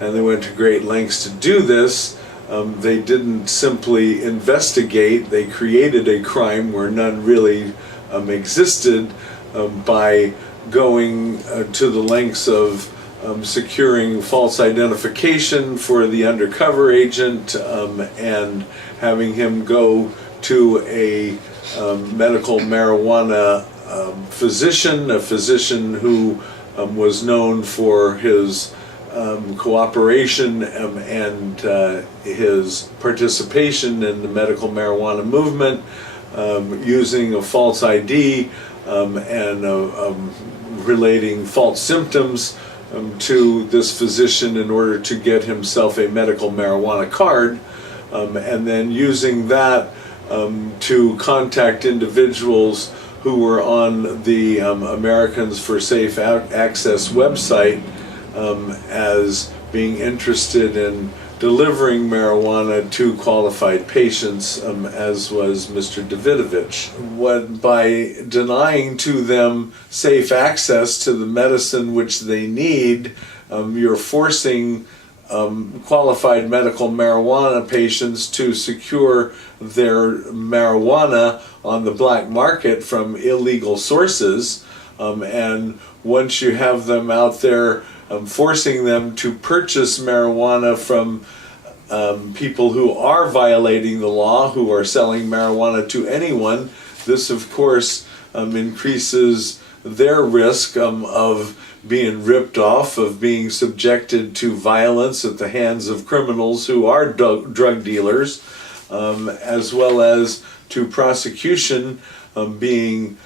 and they went to great lengths to do this. They didn't simply investigate, they created a crime where none really existed by going to the lengths of securing false identification for the undercover agent and having him go to a medical marijuana physician, a physician who was known for his cooperation and his participation in the medical marijuana movement, using a false ID and relating false symptoms to this physician in order to get himself a medical marijuana card, and then using that to contact individuals who were on the Americans for Safe Access website as being interested in delivering marijuana to qualified patients, as was Mr. Davidovich. By denying to them safe access to the medicine which they need, you're forcing qualified medical marijuana patients to secure their marijuana on the black market from illegal sources, and once you have them out there forcing them to purchase marijuana from people who are violating the law, who are selling marijuana to anyone, this of course increases their risk of being ripped off, of being subjected to violence at the hands of criminals who are drug dealers, as well as to prosecution being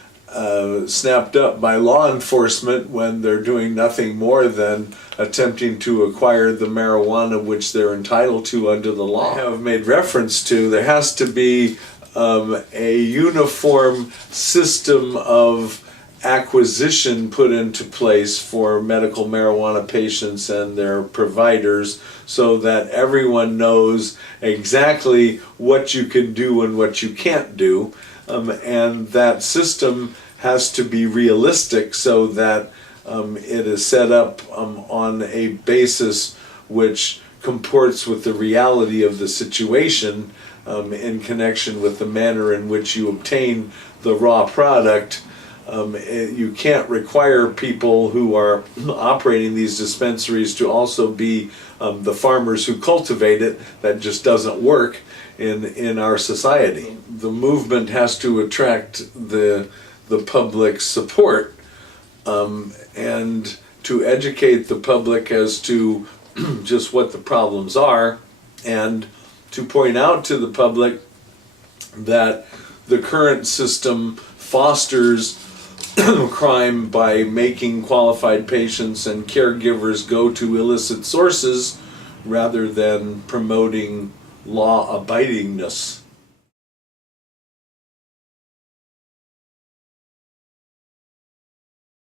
snapped up by law enforcement when they're doing nothing more than attempting to acquire the marijuana which they're entitled to under the law. I have made reference to there has to be a uniform system of acquisition put into place for medical marijuana patients and their providers so that everyone knows exactly what you can do and what you can't do, and that system has to be realistic so that it is set up on a basis which comports with the reality of the situation in connection with the manner in which you obtain the raw product. You can't require people who are operating these dispensaries to also be the farmers who cultivate it. That just doesn't work in our society. The movement has to attract the public's support and to educate the public as to just what the problems are, and to point out to the public that the current system fosters crime by making qualified patients and caregivers go to illicit sources rather than promoting law-abidingness.